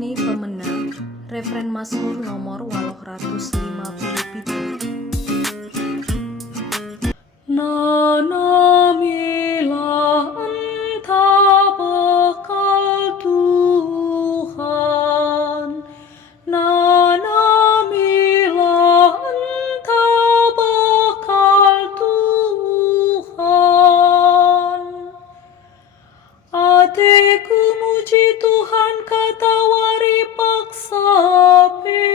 Noni pemenang referen Mazmur nomor 857. Nanamilah entah bekal Tuhan, nanamilah entah bekal Tuhan. Hatiku muji Tuhan katawari paksape,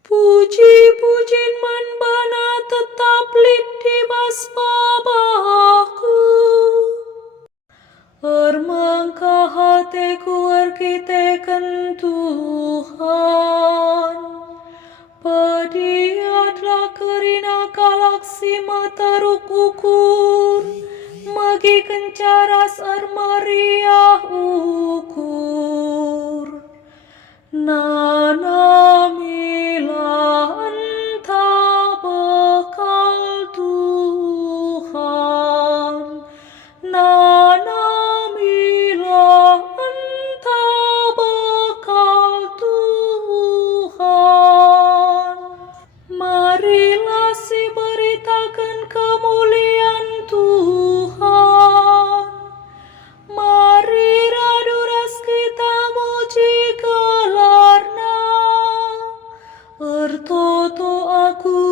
puji-pujian manbana tetap lid di bas babahku. Ermangka hatiku erkitekan Tuhan, pediatlah kerina galaksi mataruk ukur, magi kencaras armariah ukur. Nanamilah entah bekal Tuhan, nanamilah entah bekal Tuhan. Marilah si beritakan kemuliaan Tuhan, mari raduras kita muji gelarna. Ertoto aku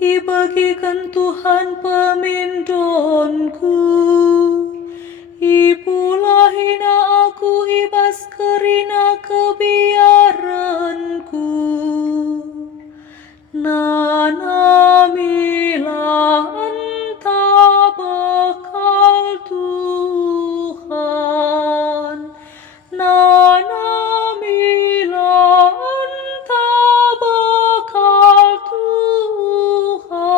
ibagikan Tuhan pemindonku, ipulahina aku ibas kerina kebiaranku. Nanamilah entah bekal Tuhan, nanamilah entah bekal Tuhan.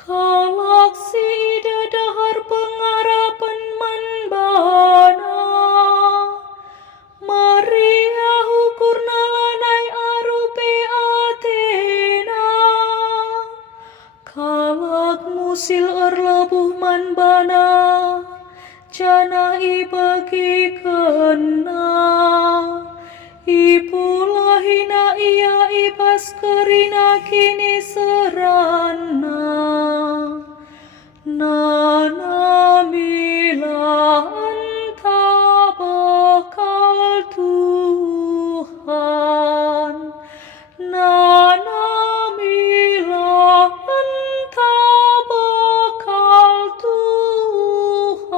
Galaksi dadahar pengarapan manbana, Maria ukurna lanai arupe Athena. Kalak musil erlebuh manbana, jana ibagi kena. Ipulahina ia ibas kerina kini serana. Nanamilah entah bekal Tuhan, nanamilah entah bekal Tuhan.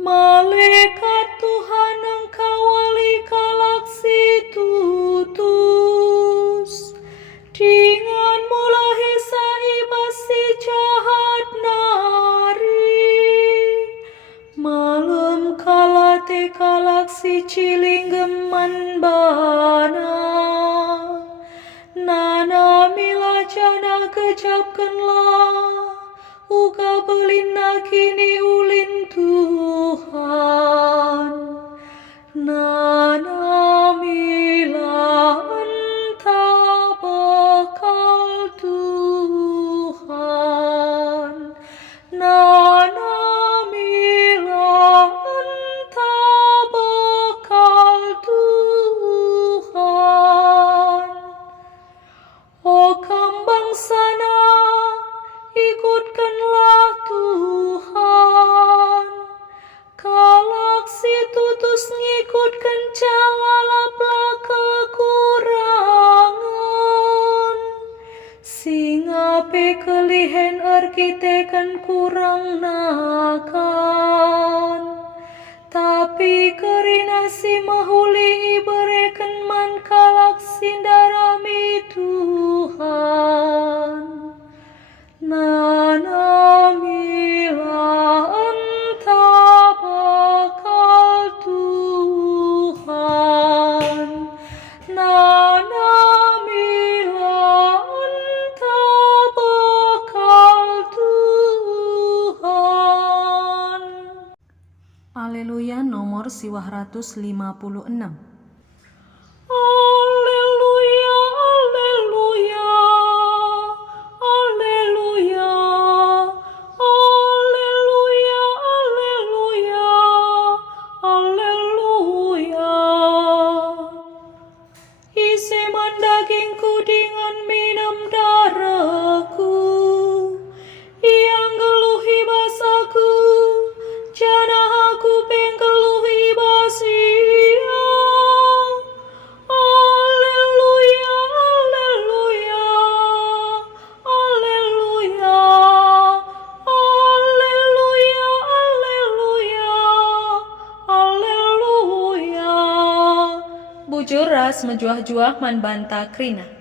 Malaikat Tuhan engkawali galaksi tutus, dengan mulahi saibas si jahat nari. Malam kalate galaksi cilinggem manbana, nanamilah jana kejapkanlah, uga belina kini ulin Tuhan. Nanamilah entah bekal Tuhan, nanamilah entah bekal Tuhan. Oh kambang sana, ikutkanlah Tuhan. Galaksi tutus ngikutkan calalaplah kekurangan. Singape kelihen arkitekan kurang nakan, tapi kerina si mahuli ibereken man galaksi darami Tuhan. Nanamilah entah bekal Tuhan, nanamilah entah bekal Tuhan. Haleluya nomor 156. Haleluya, haleluya, haleluya, haleluya, haleluya. mejuah-juah man banta krina.